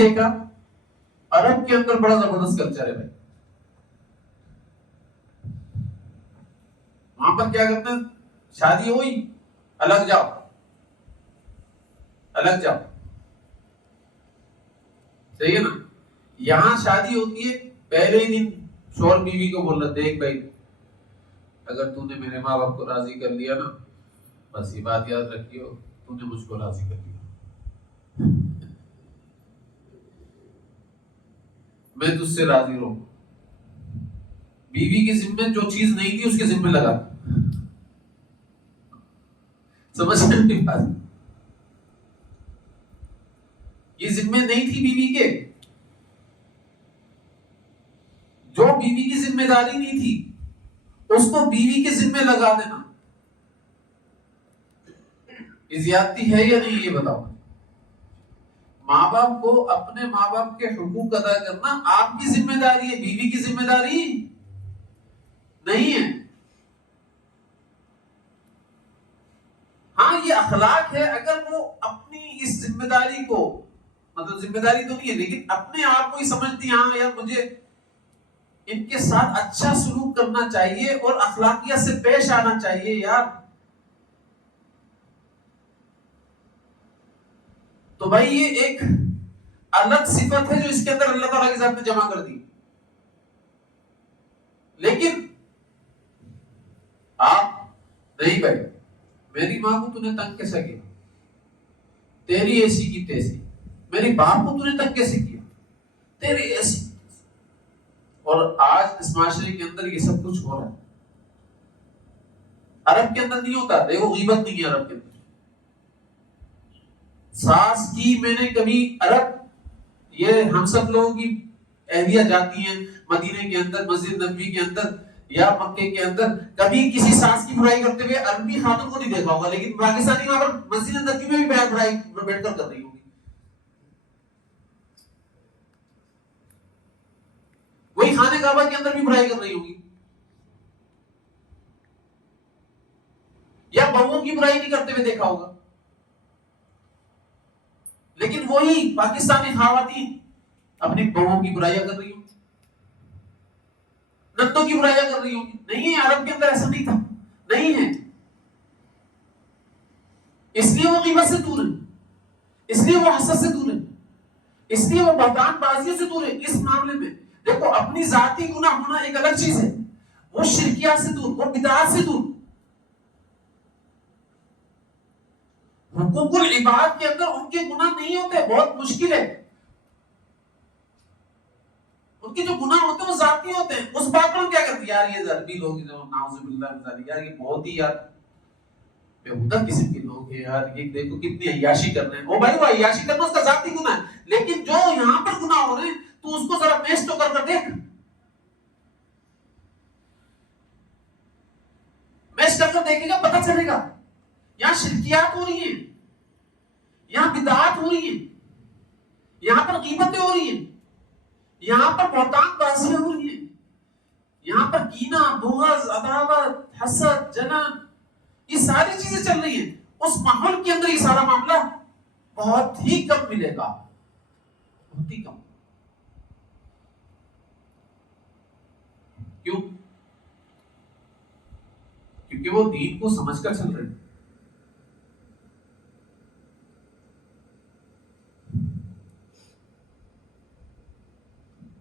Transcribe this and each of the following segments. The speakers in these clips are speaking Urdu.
دیکھا عرب کے اندر بڑا زبردست کلچر ہے بھائی. وہاں پر کیا کرتے ہیں, شادی ہوئی الگ جاؤ الگ جاؤ, صحیح ہے نا. یہاں شادی ہوتی ہے پہلے ہی دن شوہر بیوی کو بول رہا, دیکھ بھائی اگر تو نے میرے ماں باپ کو راضی کر لیا نا, بس یہ بات یاد رکھیو تو نے مجھ کو راضی کر لیا, میں تجھ سے راضی رہوں. بیوی کے ذمے جو چیز نہیں تھی اس کے ذمے لگا, سمجھ نہیں بات, یہ ذمے نہیں تھی بیوی کے, جو بیوی کی ذمہ داری نہیں تھی اس کو بیوی کے ذمے لگا دینا. یہ زیادتی ہے یا نہیں یہ بتاؤ. ماں باپ کو اپنے ماں باپ کے حقوق ادا کرنا آپ کی ذمہ داری ہے, بیوی کی ذمہ داری نہیں ہے. ہاں یہ اخلاق ہے, اگر وہ اپنی اس ذمہ داری کو, مطلب ذمہ داری تو نہیں ہے لیکن اپنے آپ کو ہی سمجھتی ہاں یار مجھے ان کے ساتھ اچھا سلوک کرنا چاہیے اور اخلاقیات سے پیش آنا چاہیے یار, تو بھائی یہ ایک الگ صفت ہے جو اس کے اندر اللہ تعالیٰ کی ذات نے جمع کر دی. لیکن آپ نہیں بھائی, میری ماں کو تو نے تنگ کیسا کیا, تیری ایسی کی تیسی, میری باپ کو تو نے تنگ کیسے کیا, تیری ایسی. اور آج اس معاشرے کے اندر یہ سب کچھ ہو رہا ہے. عرب کے اندر نہیں ہوتا, دیکھو غیبت نہیں ہے عرب کے اندر. ساس کی میں نے کبھی عرب, یہ ہم سب لوگوں کی اہلیہ جاتی ہیں مدینے کے اندر, مسجد نبوی کے اندر یا مکے کے اندر, کبھی کسی ساس کی برائی کرتے ہوئے عربی خاتون کو نہیں دیکھا ہوگا, لیکن پاکستانی وہاں پر مسجد نبوی میں بھی برائی بیٹھ کر رہی ہوگی. وہی خانہ کعبہ کے اندر بھی برائی کر رہی ہوگی, یا بہوؤں کی برائی نہیں کرتے ہوئے دیکھا ہوگا. لیکن وہی پاکستانی خواتین اپنی بہوؤں کی برائیاں کر رہی ہوں, نندوں کی برائیاں کر رہی ہوں. نہیں ہے, عرب کے اندر ایسا نہیں تھا, نہیں ہے. اس لیے وہ غیبت سے دور ہے, اس لیے وہ حسد سے دور ہے, اس لیے وہ بہتان بازیوں سے دور ہے. اس معاملے میں دیکھو اپنی ذاتی گناہ ہونا ایک الگ چیز ہے, وہ شرکیات سے دور, وہ بدعات سے دور. حقوق العباد کے اندر ان کے گناہ نہیں ہوتے, بہت مشکل ہے. ان کے جو گناہ ہوتے ہیں وہ ذاتی ہوتے ہیں. اس بات پر کیا کرتے ہیں, یار یہ ضربی لوگ نعوذ باللہ من ذالک, یار یہ بہت ہی یار بےہودہ قسم کے لوگ ہیں یار, یہ دیکھو کتنی عیاشی کر رہے ہیں. وہ بھائی وہ عیاشی کرنا اس کا ذاتی گناہ ہے, لیکن جو یہاں پر گناہ ہو رہے ہیں تو اس کو ذرا پیش تو کر دیکھ, پیش کر دیکھے گا, پتہ چلے گا. یہاں شرکیات ہو رہی ہیں, یہاں بدعات ہو رہی ہیں, یہاں پر غیبتیں ہو رہی ہیں, یہاں پر بہتان بازیاں ہو رہی ہیں, یہاں پر کینہ, بغض, عداوت, حسد, جنن, یہ ساری چیزیں چل رہی ہیں. اس ماحول کے اندر یہ سارا معاملہ بہت ہی کم ملے گا, بہت ہی کم. کیوں؟ کیونکہ وہ دین کو سمجھ کر چل رہے ہیں.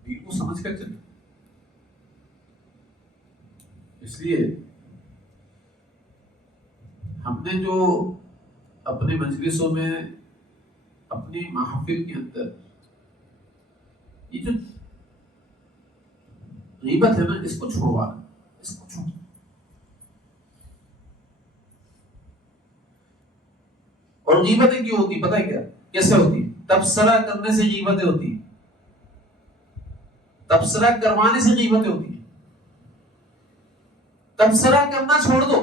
دین کو سمجھ کر چل رہے ہیں. اس لیے ہم نے جو اپنے مجلسوں میں, اپنی محفل کے اندر یہ جو غیبت ہے نا, اس کو چھوڑوانا, اس کو چھوڑ. اور غیبتیں کیوں ہوتی پتہ ہے کیا, کیسے ہوتی؟ تبصرہ کرنے سے غیبتیں ہوتی, تبصرہ کروانے سے غیبتیں ہوتی ہیں. تبصرہ کرنا چھوڑ دو,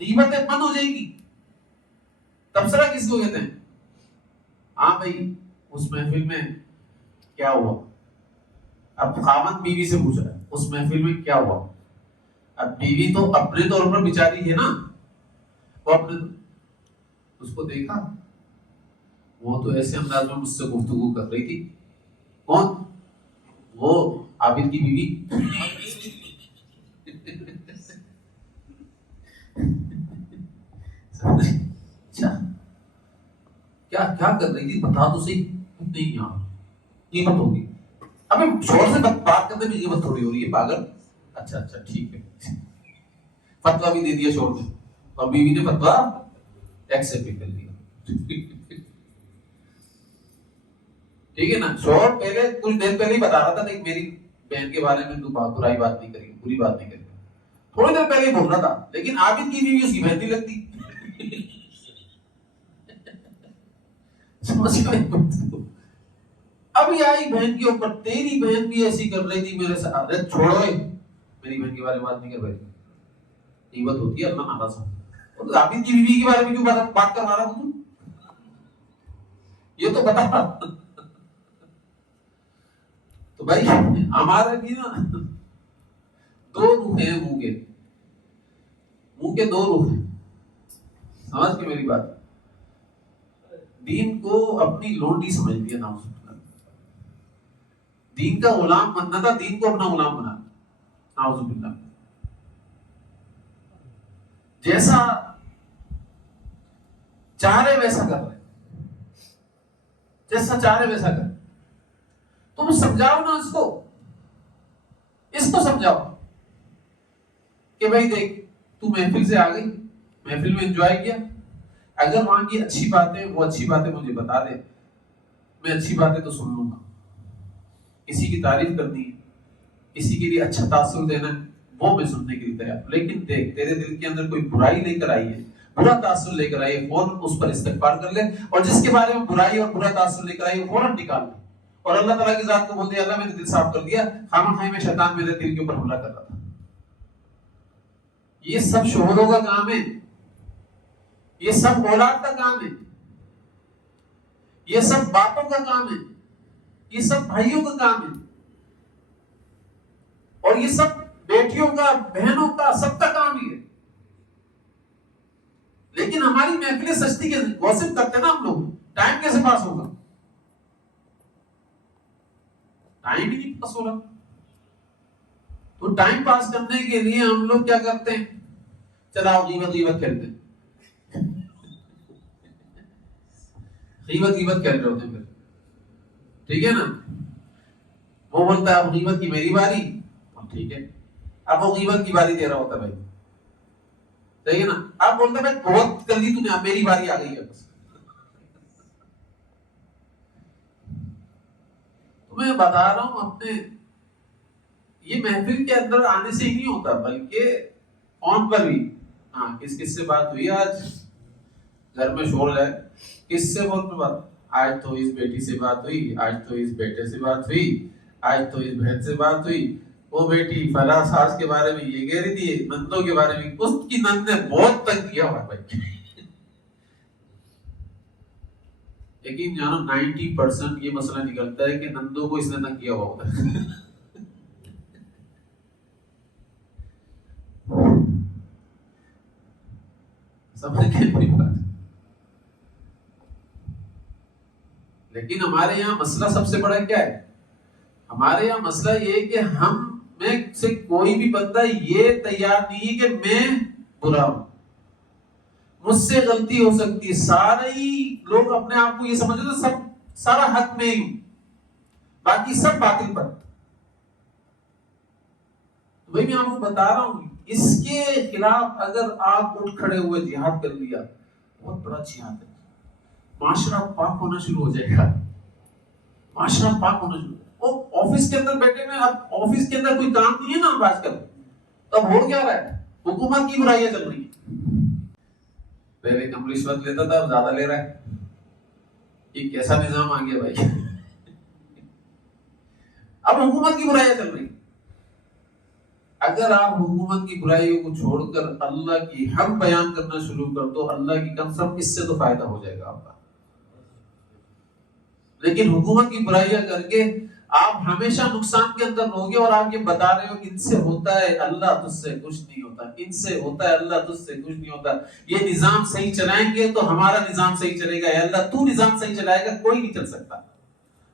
غیبتیں بند ہو جائے گی. تبصرہ کس کو کہتے ہیں؟ ہاں بھائی اس محفل میں کیا ہوا, اب خاوند بیوی سے پوچھ رہا ہے اس محفل میں کیا ہوا. اب بیوی تو اپنے طور پر بیچاری ہے نا, وہ اپنے اس کو دیکھا, وہ تو ایسے انداز میں مجھ سے گفتگو کر رہی تھی. کون؟ وہ عابد کی بیوی. اچھا کیا کر رہی تھی بتا تو صحیح. نہیں یار قیمت ہوگی. ابھی شوہر سے بات کرنے میں قیمت تھوڑی ہو رہی ہے پاگل. اچھا ٹھیک ہے. فتوا بھی دے دیا شوہر نے اور بیوی نے فتوا ایکسپٹ بھی کر لیا. ٹھیک ہے نا. شوہر پہلے کچھ دیر پہلے ہی بتا رہا تھا نہیں میری بہن کے بارے میں تو برائی بات نہیں کری, بری بات نہیں کری. تھوڑی دیر پہلے ہی بول رہا تھا, لیکن عابد کی بیوی اس کی بہن نہیں لگتی. ابھی آئی بہن کے اوپر, تیری بہن بھی ایسی کر رہی تھی میرے ساتھ. چھوڑو میری بہن کے بارے میں بات نہیں کر رہی. قیمت ہوتی ہے اللہ ناراض. عابد کی بیوی کے بارے میں کیوں بات کروا رہا تم؟ یہ تو بتا. تو بھائی ہمارے بھی نا دو روح ہیں. منہ کے دو روح ہیں. سمجھ کے میری بات. دین کو اپنی لونڈی سمجھ لیا نام سے. دین کا غلام بننا تھا, دین کو اپنا غلام بنا. اعوذ باللہ. جیسا چاہ رہے ویسا کر رہے, جیسا چاہ رہے ویسا کر. تم سمجھاؤ نا اس کو سمجھاؤ کہ بھائی دیکھ تو محفل سے آ گئی, محفل میں انجوائے کیا. اگر وہاں کی اچھی باتیں, وہ اچھی باتیں مجھے بتا دے, میں اچھی باتیں تو سن لوں گا. کسی کی تعریف کرنی ہے, کسی کے لیے اچھا تاثر دینا ہے, وہ میں سننے کے لیے تیار. لیکن دیکھ تیرے دل کے اندر کوئی برائی لے کر آئی ہے, برا تاثر لے کر آئی ہے, فوراً اس پر استغفار کر لے. اور جس کے بارے میں برائی اور برا تاثر لے کر آئی ہے فوراً نکال لے. اور اللہ تعالیٰ کی ذات کو بولتے ہیں اللہ میں نے دل صاف کر دیا, خامخواہ میں شیطان میرے دل کے اوپر حملہ کر رہا تھا. یہ سب شوہروں کا کام ہے, یہ سب اولاد کا کام ہے, یہ سب باپوں کا کام ہے, یہ سب بھائیوں کا کام ہے, اور یہ سب بیٹیوں کا, بہنوں کا, سب کا کام ہی ہے. لیکن ہماری محفلیں سستی کے گوسپ کرتے نا ہم لوگ, ٹائم کیسے پاس ہوگا؟ ٹائم ہی نہیں پاس ہو رہا. تو ٹائم پاس کرنے کے لیے ہم لوگ کیا کرتے ہیں, چلاؤ غیبت کھیلتے ہیں. غیبت کھیل رہے ہوتے ہیں. ٹھیک ہے نا. وہ بولتا ہے اب غیبت کی میری باری, ٹھیک ہے. اب وہ غیبت کی باری دے رہا ہوتا ہے بھائی, صحیح ہے نا. اب بولتا ہے بھائی بہت کر لی تم نے, اب میری باری آ گئی ہے. بس میں بتا رہا ہوں اپنے, یہ محفل کے اندر آنے سے ہی نہیں ہوتا, بلکہ فون پر بھی. ہاں کس سے بات ہوئی آج, گھر میں شور ہے, کس سے فون پہ بات, آج تو اس بیٹی سے بات ہوئی, آج تو اس بیٹے سے بات ہوئی, آج تو اس بہن سے بات ہوئی. وہ بیٹی فلاں ساس کے بارے میں یہ کہہ رہی تھی, نندوں کے بارے میں اس کی نند نے بہت تنگ کیا ہوا بھائی. لیکن جانو 90% یہ مسئلہ نکلتا ہے کہ نندوں کو اس نے تنگ کیا ہوا ہوتا ہے. سمجھ گئے میری بات. لیکن ہمارے یہاں مسئلہ سب سے بڑا کیا ہے, ہمارے یہاں مسئلہ یہ کہ ہم میں سے کوئی بھی بندہ یہ تیار نہیں کہ میں برا ہوں, مجھ سے غلطی ہو سکتی ہے. سارے ہی لوگ اپنے آپ کو یہ سمجھتے ہیں سب سارا حق میں ہی ہوں, باقی سب باطل پر. وہی میں آپ کو بتا رہا ہوں, اس کے خلاف اگر آپ اٹھ کھڑے ہوئے جہاد کر لیا, بہت بڑا جہاد ہے. معاشرہ پاک ہونا شروع ہو جائے گا, معاشرہ پاک ہونا شروع. آفس کے اندر بیٹھے میں, اب آفس کے اندر کوئی کام نہیں ہے نا آج کل, تب ہو کیا رہا ہے, حکومت کی برائیاں چل رہی ہیں. پہلے کم رشوت لیتا تھا, اب زیادہ لے رہا ہے. یہ کیسا نظام آ گیا بھائی. اب حکومت کی برائیاں چل رہی ہیں. اگر آپ حکومت کی برائیوں کو چھوڑ کر اللہ کی حق بیان کرنا شروع کر دو, اللہ کی قسم اس سے تو فائدہ ہو جائے گا آپ کا. لیکن حکومت کی برائیاں کر کے آپ ہمیشہ نقصان کے اندر رہوگے، اور آپ یہ بتا رہے ہو کہ ان سے ہوتا ہے اللہ تجھ سے کچھ نہیں ہوتا، ان سے ہوتا ہے اللہ تجھ سے کچھ نہیں ہوتا، یہ نظام صحیح چلائیں گے تو ہمارا نظام صحیح چلے گا، اے اللہ تو نظام صحیح چلائے گا کوئی نہیں چل سکتا،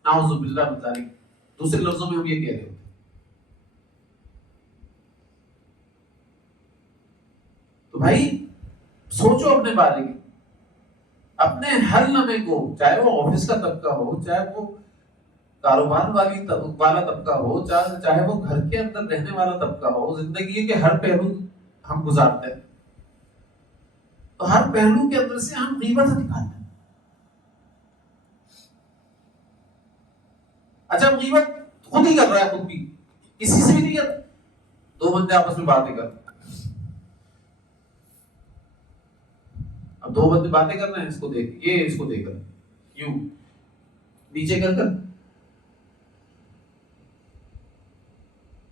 نعوذ باللہ من ذالک۔ دوسرے لفظوں میں ہم یہ کہہ رہے ہوتے۔ تو بھائی سوچو اپنے بارے میں، اپنے ہر لمحے کو، چاہے وہ آفس کا طبقہ ہو، چاہے وہ کاروبار والا طبقہ ہو، چاہے وہ گھر کے اندر رہنے والا طبقہ ہو، زندگی کے ہر پہلو ہم گزارتے ہیں، تو ہر پہلو کے اندر سے ہم غیبت نکالتے ہیں۔ اچھا غیبت خود ہی کر رہا ہے، خود بھی کسی سے بھی نہیں کرتا، دو بندے آپس میں باتیں کر، اب دو بندے باتیں کر رہے ہیں، اس کو دیکھ، یہ اس کو دیکھ کر یوں نیچے کر کر،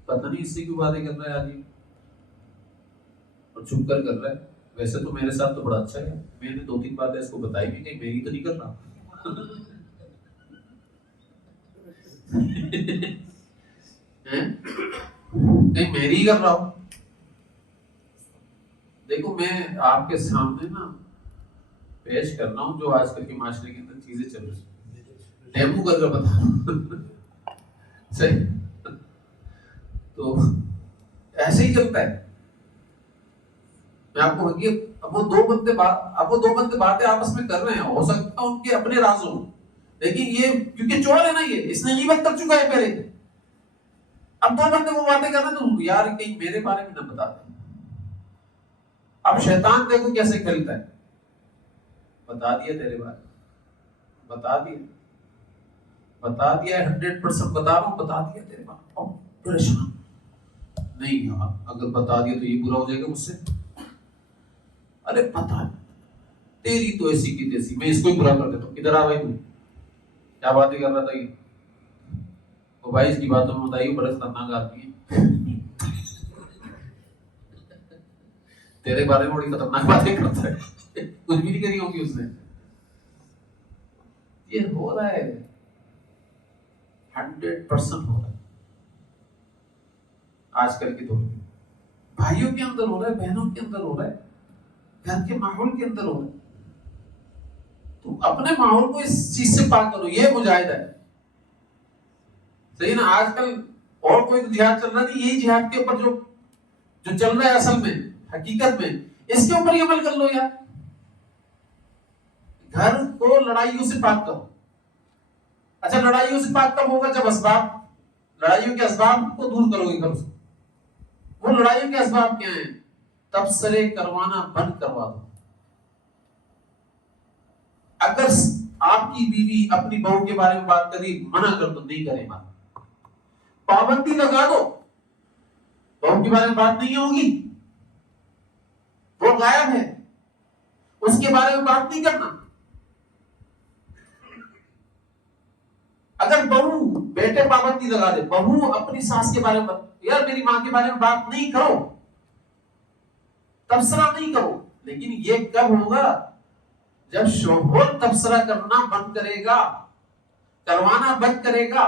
پتہ نہیں اس سے کیوں باتیں کر رہا ہے آدمی، اور چھپ کر رہا ہے، ویسے تو میرے ساتھ تو بڑا اچھا ہے، میں نے دو تین باتیں اس کو بتائی بھی، کہیں میری تو نہیں کر رہا نہیں میری ہی کر رہا ہوں۔ دیکھو میں آپ کے سامنے نا پیش کر رہا ہوں جو آج کل کے معاشرے کے اندر چیزیں چل رہی ہیں، ڈیمو کر بتا رہا ہوں صحیح، تو ایسے ہی چلتا ہے۔ میں آپ کو اب وہ دو بندے باتیں آپس میں کر رہے ہیں، ہو سکتا ہے ان کے اپنے راز ہوں، لیکن یہ کیونکہ چور ہے نا، یہ اس نے غیبت کر چکا ہے پہلے، اب دو بندے وہ باتیں کر رہے ہیں تو یار کہیں میرے بارے میں نہ بتا دیں۔ اب شیطان دیکھو کیسے کھیلتا ہے، بتا دیا تیرے بارے میں، بتا دیا 100% بتا رہا ہوں، بتا دیا تیرے بارے میں، پریشان نہیں یار اگر بتا دیا تو یہ برا ہو جائے گا مجھ سے، ارے پتا تیری تو ایسی کی تیسی، میں اس کو ہی برا کر دیتا ہوں، ادھر آ بھائی تو کیا باتیں کر رہا تھا یہ، وہ بھائی اس کی باتوں میں بتائیے بڑے خطرناک آدمی ہے، تیرے بارے میں بڑی خطرناک باتیں کرتا ہے، کچھ بھی نہیں کری ہوگی اس نے، یہ ہو رہا ہے 100% ہو رہا ہے آج کل کے دور میں، بھائیوں کے اندر ہو رہا ہے، بہنوں کے اندر ہو رہا ہے، گھر کے ماحول کے اندر ہو رہا ہے، تو اپنے ماحول کو اس چیز سے پاک کرو، یہ مجاہدہ ہے، صحیح نا؟ آج کل اور کوئی تو جہاد چل رہا نہیں، یہی جہاد کے اوپر جو چل رہا ہے اصل میں حقیقت میں، اس کے اوپر ہی عمل کر لو یار، گھر کو لڑائیوں سے پاک کرو۔ اچھا لڑائیوں سے پاک کب ہوگا؟ جب لڑائیوں کے اسباب کو دور کرو گے گھر سے۔ وہ لڑائیوں کے اسباب کیا ہیں؟ تبصرے کروانا بند کروا دو۔ اگر آپ کی بیوی اپنی بہو کے بارے میں بات کری، منع کر دو، نہیں کرے بات، پابندی لگا دو، بہو کے بارے میں بات نہیں ہوگی، وہ غائب ہے، اس کے بارے میں بات نہیں کرنا۔ اگر بہو بیٹے پابندی لگا دے، بہو اپنی ساس کے بارے میں یار میری ماں کے بارے میں بات نہیں کرو، تبصرہ نہیں کرو، لیکن یہ کب ہوگا؟ جب شوہر تبصرہ کرنا بند کرے گا، کروانا بند کرے گا،